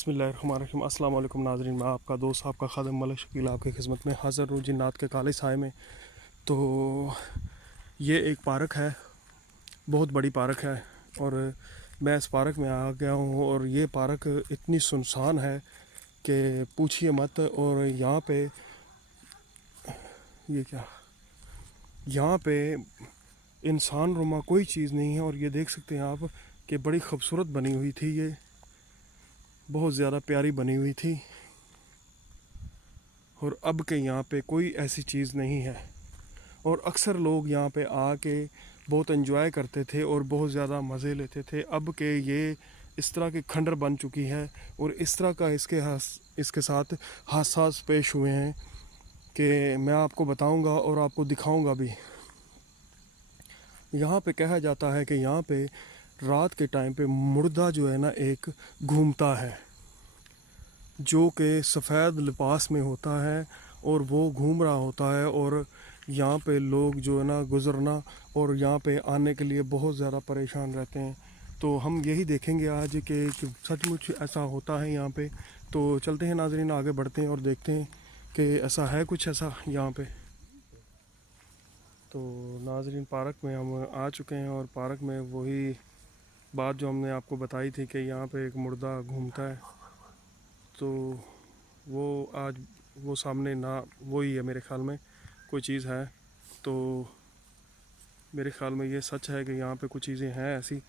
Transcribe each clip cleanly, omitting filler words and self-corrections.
बिस्मिल्लाहिर्रहमानिर्रहीम। अस्सलाम वालेकुम नाज़रीन, मैं आपका दोस्त आपका खादिम मलिक शकील आपकी खिदमत में हाज़िर हूँ जिन्नात के काले साए में। तो ये एक पार्क है, बहुत बड़ी पार्क है और मैं इस पार्क में आ गया हूँ और ये पार्क इतनी सुनसान है कि पूछिए मत। और यहाँ पे ये क्या, यहाँ पे इंसान रुमा कोई चीज़ नहीं है। और ये देख सकते हैं आप कि बड़ी खूबसूरत बनी हुई थी, ये बहुत ज़्यादा प्यारी बनी हुई थी। और अब के यहाँ पे कोई ऐसी चीज़ नहीं है और अक्सर लोग यहाँ पे आके बहुत एंजॉय करते थे और बहुत ज़्यादा मज़े लेते थे। अब के ये इस तरह की खंडर बन चुकी है और इस तरह का इसके साथ हादसा पेश हुए हैं कि मैं आपको बताऊंगा और आपको दिखाऊंगा भी। यहाँ पे कहा जाता है कि यहाँ पे रात के टाइम पे मुर्दा जो है ना एक घूमता है, जो कि सफ़ेद लिबास में होता है और वो घूम रहा होता है। और यहाँ पे लोग जो है ना गुज़रना और यहाँ पे आने के लिए बहुत ज़्यादा परेशान रहते हैं। तो हम यही देखेंगे आज कि सचमुच ऐसा होता है यहाँ पे। तो चलते हैं नाज़रीन, आगे बढ़ते हैं और देखते हैं कि ऐसा है कुछ ऐसा यहाँ पे। तो नाज़रीन, पार्क में हम आ चुके हैं और पार्क में वही बात जो हमने आपको बताई थी कि यहाँ पे एक मुर्दा घूमता है, तो वो आज वो सामने ना वही है। मेरे ख़्याल में कोई चीज़ है, तो मेरे ख़्याल में ये सच है कि यहाँ पे कुछ चीज़ें हैं ऐसी,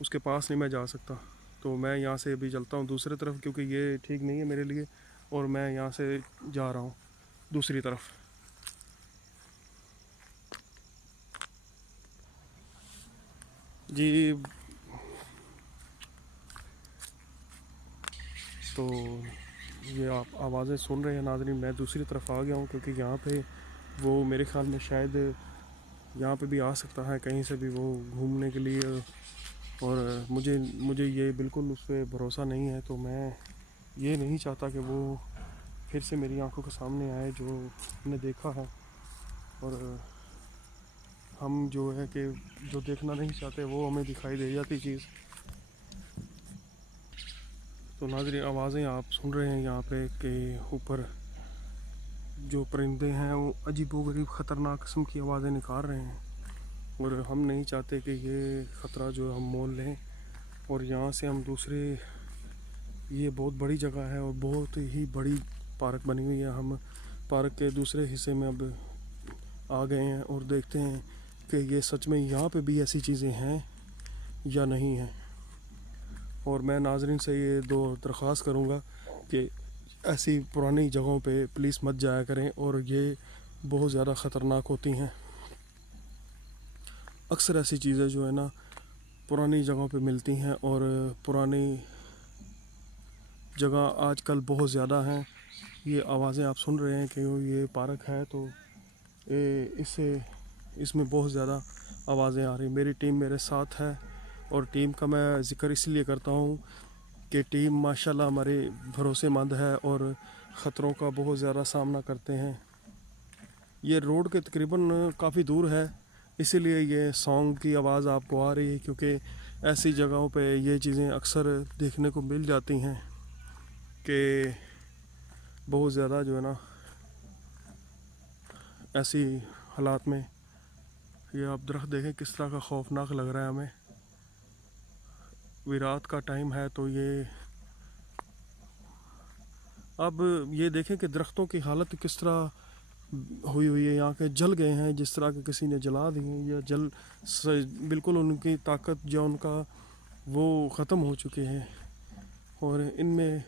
उसके पास नहीं मैं जा सकता। तो मैं यहाँ से अभी चलता हूँ दूसरी तरफ, क्योंकि ये ठीक नहीं है मेरे लिए और मैं यहाँ से जा रहा हूँ दूसरी तरफ। जी, तो ये आप आवाज़ें सुन रहे हैं नाज़रीन, मैं दूसरी तरफ आ गया हूँ क्योंकि यहाँ पे वो मेरे ख़्याल में शायद यहाँ पे भी आ सकता है कहीं से भी वो घूमने के लिए। और मुझे मुझे ये बिल्कुल उस पर भरोसा नहीं है, तो मैं ये नहीं चाहता कि वो फिर से मेरी आंखों के सामने आए जो हमने देखा है। और हम जो है कि जो देखना नहीं चाहते वो हमें दिखाई दे जाती चीज़। तो नाज़रीन, आवाज़ें आप सुन रहे हैं यहाँ पे कि ऊपर जो परिंदे हैं वो अजीबोगरीब ख़तरनाक किस्म की आवाज़ें निकाल रहे हैं और हम नहीं चाहते कि ये ख़तरा जो हम मोल लें और यहाँ से हम दूसरे, ये बहुत बड़ी जगह है और बहुत ही बड़ी पार्क बनी हुई है। हम पार्क के दूसरे हिस्से में अब आ गए हैं और देखते हैं कि ये सच में यहाँ पे भी ऐसी चीज़ें हैं या नहीं हैं। और मैं नाज़रीन से ये दो दरख्वास्त करूँगा कि ऐसी पुरानी जगहों पे प्लीज़ मत जाया करें और ये बहुत ज़्यादा ख़तरनाक होती हैं। अक्सर ऐसी चीज़ें जो है ना पुरानी जगहों पे मिलती हैं और पुरानी जगह आजकल बहुत ज़्यादा हैं। ये आवाज़ें आप सुन रहे हैं कि ये पार्क है, तो इसमें बहुत ज़्यादा आवाज़ें आ रही। मेरी टीम मेरे साथ है और टीम का मैं ज़िक्र इसलिए करता हूँ कि टीम माशाल्लाह हमारे भरोसेमंद है और ख़तरों का बहुत ज़्यादा सामना करते हैं। ये रोड के तकरीबन काफ़ी दूर है, इसीलिए ये सॉन्ग की आवाज़ आपको आ रही है, क्योंकि ऐसी जगहों पे ये चीज़ें अक्सर देखने को मिल जाती हैं कि बहुत ज़्यादा जो है ना ऐसी हालात में। ये आप दरख्त देखें किस तरह का खौफनाक लग रहा है हमें। रात का टाइम है तो ये अब ये देखें कि दरख्तों की हालत किस तरह हुई हुई है। यहाँ के जल गए हैं जिस तरह के किसी ने जला दिए या बिल्कुल उनकी ताकत या उनका वो ख़त्म हो चुके हैं। और इनमें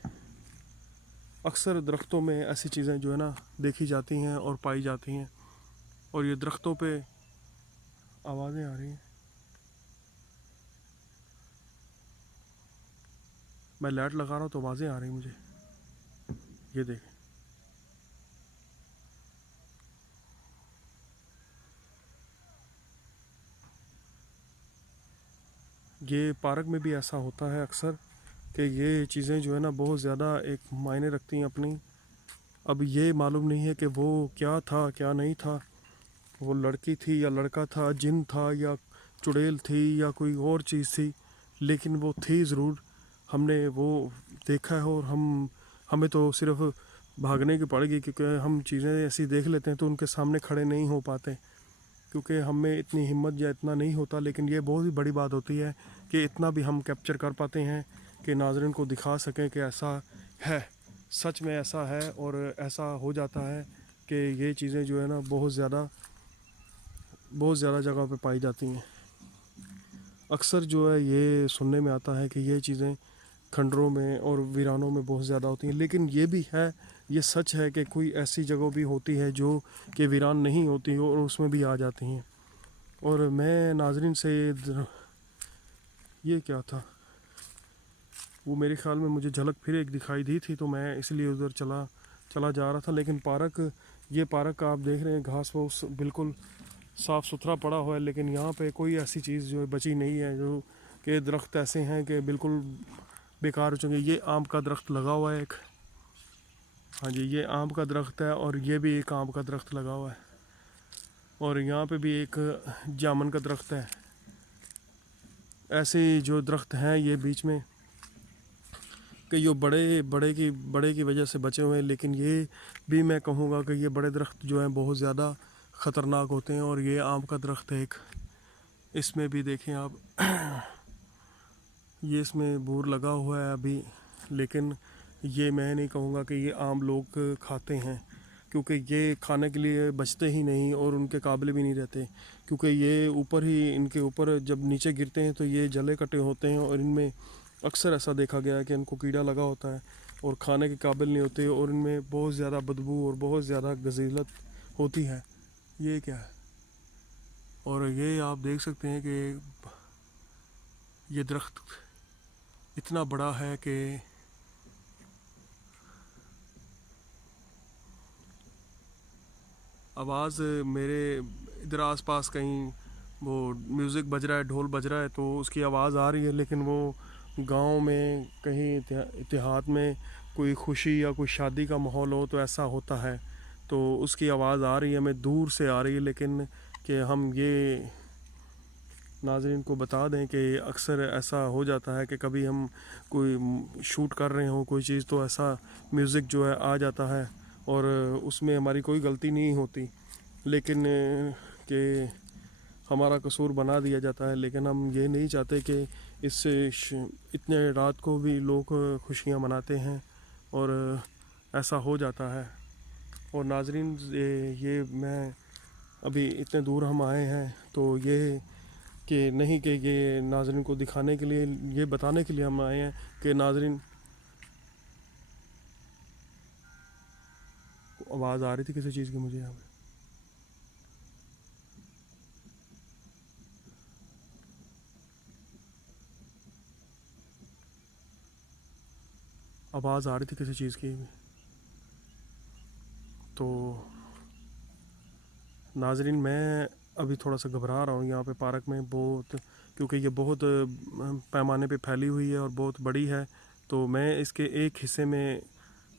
अक्सर दरख्तों में ऐसी चीज़ें जो है ना देखी जाती हैं और पाई जाती हैं। और ये दरख्तों पे आवाज़ें आ रही हैं। मैं लाइट लगा रहा हूँ तो आवाज़ें आ रही मुझे, ये देखें। ये पार्क में भी ऐसा होता है अक्सर कि ये चीज़ें जो है ना बहुत ज़्यादा एक मायने रखती हैं अपनी। अब ये मालूम नहीं है कि वो क्या था क्या नहीं था, वो लड़की थी या लड़का था, जिन था या चुड़ैल थी या कोई और चीज़ थी, लेकिन वो थी ज़रूर। हमने वो देखा है और हमें तो सिर्फ भागने की पड़ेगी, क्योंकि हम चीज़ें ऐसी देख लेते हैं तो उनके सामने खड़े नहीं हो पाते, क्योंकि हमें इतनी हिम्मत या इतना नहीं होता। लेकिन ये बहुत ही बड़ी बात होती है कि इतना भी हम कैप्चर कर पाते हैं कि नाज़रीन को दिखा सकें कि ऐसा है, सच में ऐसा है। और ऐसा हो जाता है कि ये चीज़ें जो है ना बहुत ज़्यादा जगह पे पाई जाती हैं। अक्सर जो है ये सुनने में आता है कि ये चीज़ें खंडरों में और वीरानों में बहुत ज़्यादा होती हैं, लेकिन ये भी है, ये सच है कि कोई ऐसी जगह भी होती है जो कि वीरान नहीं होती और उसमें भी आ जाती हैं। और मैं नाजरीन से ये क्या था, वो मेरे ख्याल में मुझे झलक फिर एक दिखाई दी थी, तो मैं इसलिए उधर चला जा रहा था। लेकिन ये पार्क आप देख रहे हैं, घास फूस बिल्कुल साफ़ सुथरा पड़ा हुआ है, लेकिन यहाँ पे कोई ऐसी चीज़ जो बची नहीं है। जो कि दरख्त ऐसे हैं कि बिल्कुल बेकार हो चुके हैं। ये आम का दरख्त लगा हुआ है एक, हाँ जी, ये आम का दरख्त है और ये भी एक आम का दरख्त लगा हुआ है। और यहाँ पे भी एक जामुन का दरख्त है। ऐसे जो दरख्त हैं ये बीच में कि ये बड़े की वजह से बचे हुए हैं, लेकिन ये भी मैं कहूँगा कि ये बड़े दरख्त जो हैं बहुत ज़्यादा ख़तरनाक होते हैं। और ये आम का दरख्त है एक, इसमें भी देखें आप, ये इसमें बूर लगा हुआ है अभी, लेकिन ये मैं नहीं कहूँगा कि ये आम लोग खाते हैं, क्योंकि ये खाने के लिए बचते ही नहीं और उनके काबिल भी नहीं रहते, क्योंकि ये ऊपर ही, इनके ऊपर जब नीचे गिरते हैं तो ये जले कटे होते हैं और इनमें अक्सर ऐसा देखा गया है कि इनको कीड़ा लगा होता है और खाने के काबिल नहीं होते और इनमें बहुत ज़्यादा बदबू और बहुत ज़्यादा गजीलत होती है। ये क्या है, और ये आप देख सकते हैं कि ये दरख्त इतना बड़ा है कि आवाज़ मेरे इधर आसपास कहीं वो म्यूज़िक बज रहा है, ढोल बज रहा है, तो उसकी आवाज़ आ रही है। लेकिन वो गांव में कहीं इतिहाद में कोई खुशी या कोई शादी का माहौल हो तो ऐसा होता है, तो उसकी आवाज़ आ रही है, हमें दूर से आ रही है। लेकिन कि हम ये नाज़रीन को बता दें कि अक्सर ऐसा हो जाता है कि कभी हम कोई शूट कर रहे हों कोई चीज़, तो ऐसा म्यूज़िक जो है आ जाता है और उसमें हमारी कोई गलती नहीं होती, लेकिन कि हमारा कसूर बना दिया जाता है। लेकिन हम ये नहीं चाहते कि इससे इतने रात को भी लोग खुशियाँ मनाते हैं और ऐसा हो जाता है। और नाज़रीन ये मैं अभी इतने दूर हम आए हैं तो ये कि नहीं कि ये नाज़रीन को दिखाने के लिए, ये बताने के लिए हम आए हैं कि नाज़रीन, आवाज़ आ रही थी किसी चीज़ की मुझे यहाँ पे, आवाज़ आ रही थी किसी चीज़ की। तो नाज़रीन मैं अभी थोड़ा सा घबरा रहा हूँ यहाँ पे पार्क में बहुत, क्योंकि ये बहुत पैमाने पे फैली हुई है और बहुत बड़ी है। तो मैं इसके एक हिस्से में,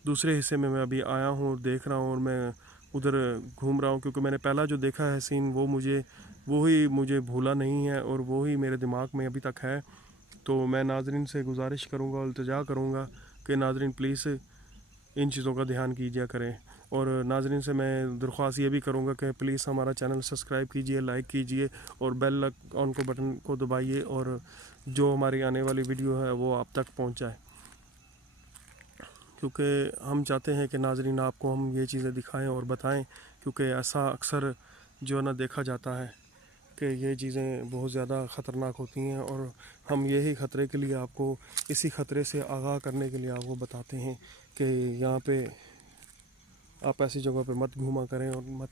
दूसरे हिस्से में मैं अभी आया हूँ और देख रहा हूँ और मैं उधर घूम रहा हूँ, क्योंकि मैंने पहला जो देखा है सीन वो ही मुझे भूला नहीं है और वो ही मेरे दिमाग में अभी तक है। तो मैं नाज़रीन से गुजारिश करूँगा, इल्तिजा करूँगा कि नाज़रीन प्लीज़ इन चीज़ों का ध्यान कीजिए करें। और नाज़रीन से मैं दरख्वास्त ये भी करूँगा कि प्लीज़ हमारा चैनल सब्सक्राइब कीजिए, लाइक कीजिए और बेल ऑन को बटन को दबाइए, और जो हमारी आने वाली वीडियो है वो आप तक पहुँचाए, क्योंकि हम चाहते हैं कि नाज़रीन आपको हम ये चीज़ें दिखाएं और बताएं, क्योंकि ऐसा अक्सर जो है ना देखा जाता है कि ये चीज़ें बहुत ज़्यादा ख़तरनाक होती हैं। और हम यही ख़तरे के लिए आपको, इसी ख़तरे से आगाह करने के लिए आपको बताते हैं कि यहाँ पे आप ऐसी जगह पे मत घूमा करें और मत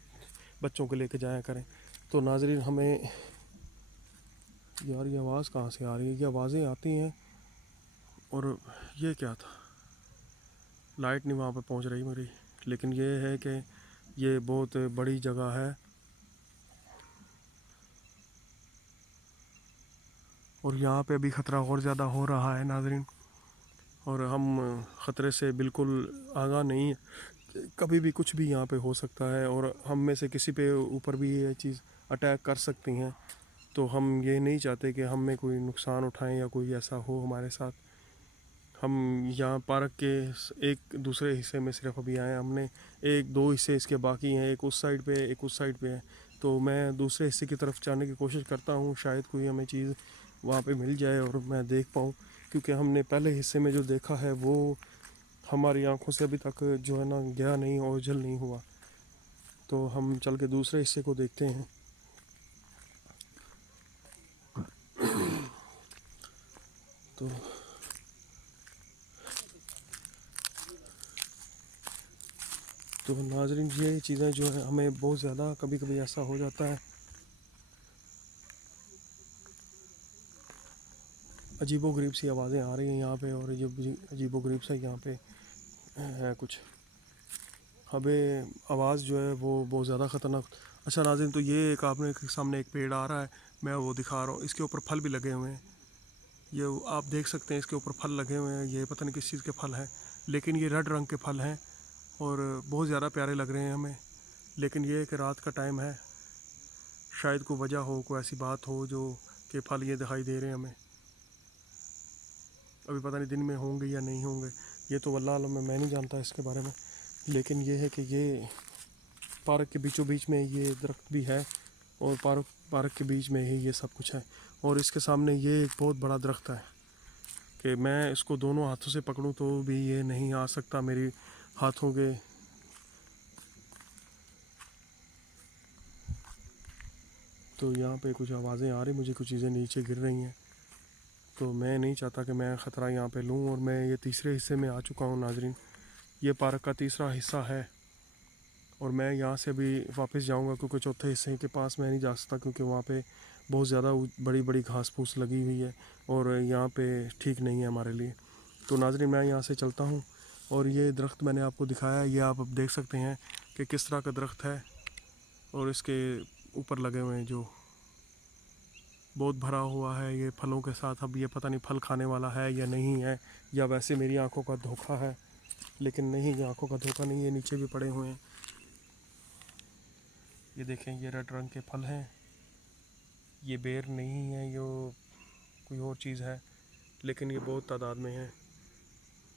बच्चों को लेके जाया करें। तो नाज़रीन हमें, यार ये आवाज़ कहाँ से आ रही है, ये आवाज़ें आती हैं और ये क्या था, लाइट नहीं वहाँ पे पहुँच रही मेरी। लेकिन ये है कि ये बहुत बड़ी जगह है और यहाँ पे अभी ख़तरा और ज़्यादा हो रहा है नाज़रीन, और हम ख़तरे से बिल्कुल आगाह नहीं है, कभी भी कुछ भी यहाँ पे हो सकता है और हम में से किसी पे ऊपर भी ये चीज़ अटैक कर सकती हैं। तो हम ये नहीं चाहते कि हम में कोई नुकसान उठाएं या कोई ऐसा हो हमारे साथ। हम यहाँ पार्क के एक दूसरे हिस्से में सिर्फ अभी आए हैं। हमने एक दो हिस्से इसके बाकी हैं, एक उस साइड पे है, एक उस साइड पे है। तो मैं दूसरे हिस्से की तरफ जाने की कोशिश करता हूँ, शायद कोई हमें चीज़ वहाँ पे मिल जाए और मैं देख पाऊँ, क्योंकि हमने पहले हिस्से में जो देखा है वो हमारी आंखों से अभी तक जो है ना गया नहीं, ओझल नहीं हुआ। तो हम चल के दूसरे हिस्से को देखते हैं। तो नाज़रीन, ये चीज़ें जो है हमें बहुत ज़्यादा कभी कभी ऐसा हो जाता है, अजीबोगरीब सी आवाज़ें आ रही हैं यहाँ पे, और ये अजीबोगरीब सा यहाँ पे है कुछ। हमें आवाज़ जो है वो बहुत ज़्यादा ख़तरनाक। अच्छा नाज़रीन, तो ये एक आपने सामने एक पेड़ आ रहा है, मैं वो दिखा रहा हूँ। इसके ऊपर फल भी लगे हुए हैं, ये आप देख सकते हैं, इसके ऊपर फल लगे हुए हैं। ये पता नहीं किस चीज़ के फल हैं, लेकिन ये रेड रंग के फल हैं और बहुत ज़्यादा प्यारे लग रहे हैं हमें। लेकिन ये कि रात का टाइम है, शायद कोई वजह हो, कोई ऐसी बात हो जो कि फल ये दिखाई दे रहे हैं हमें। अभी पता नहीं दिन में होंगे या नहीं होंगे, ये तो वल्लाह आलम है, मैं नहीं जानता इसके बारे में। लेकिन ये है कि ये पार्क के बीचों बीच में ये दरख्त भी है, और पार्क के बीच में ही ये सब कुछ है। और इसके सामने ये एक बहुत बड़ा दरख्त है कि मैं इसको दोनों हाथों से पकड़ूं तो भी ये नहीं आ सकता मेरी हाथों के। तो यहाँ पे कुछ आवाज़ें आ रही, मुझे कुछ चीज़ें नीचे गिर रही हैं, तो मैं नहीं चाहता कि मैं ख़तरा यहाँ पे लूँ। और मैं ये तीसरे हिस्से में आ चुका हूँ नाजरीन, ये पार्क का तीसरा हिस्सा है, और मैं यहाँ से अभी वापस जाऊँगा, क्योंकि चौथे हिस्से के पास मैं नहीं जा सकता, क्योंकि वहाँ पे बहुत ज़्यादा बड़ी बड़ी घास फूस लगी हुई है और यहाँ पे ठीक नहीं है हमारे लिए। तो नाजरीन, मैं यहाँ से चलता हूँ। और ये दरख्त मैंने आपको दिखाया, ये आप अब देख सकते हैं कि किस तरह का दरख्त है, और इसके ऊपर लगे हुए हैं जो बहुत भरा हुआ है ये फलों के साथ। अब ये पता नहीं फल खाने वाला है या नहीं है, या वैसे मेरी आंखों का धोखा है। लेकिन नहीं, ये आंखों का धोखा नहीं है, नीचे भी पड़े हुए हैं। ये देखें, ये रेड रंग के फल हैं, ये बेर नहीं है, ये कोई और चीज़ है, लेकिन ये बहुत तादाद में है।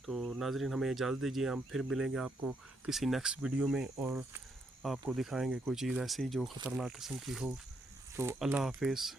तो नाजरीन, हमें इजाज़त दीजिए, हम फिर मिलेंगे आपको किसी नेक्स्ट वीडियो में, और आपको दिखाएंगे कोई चीज़ ऐसी जो ख़तरनाक किस्म की हो। तो अल्लाह हाफिज़।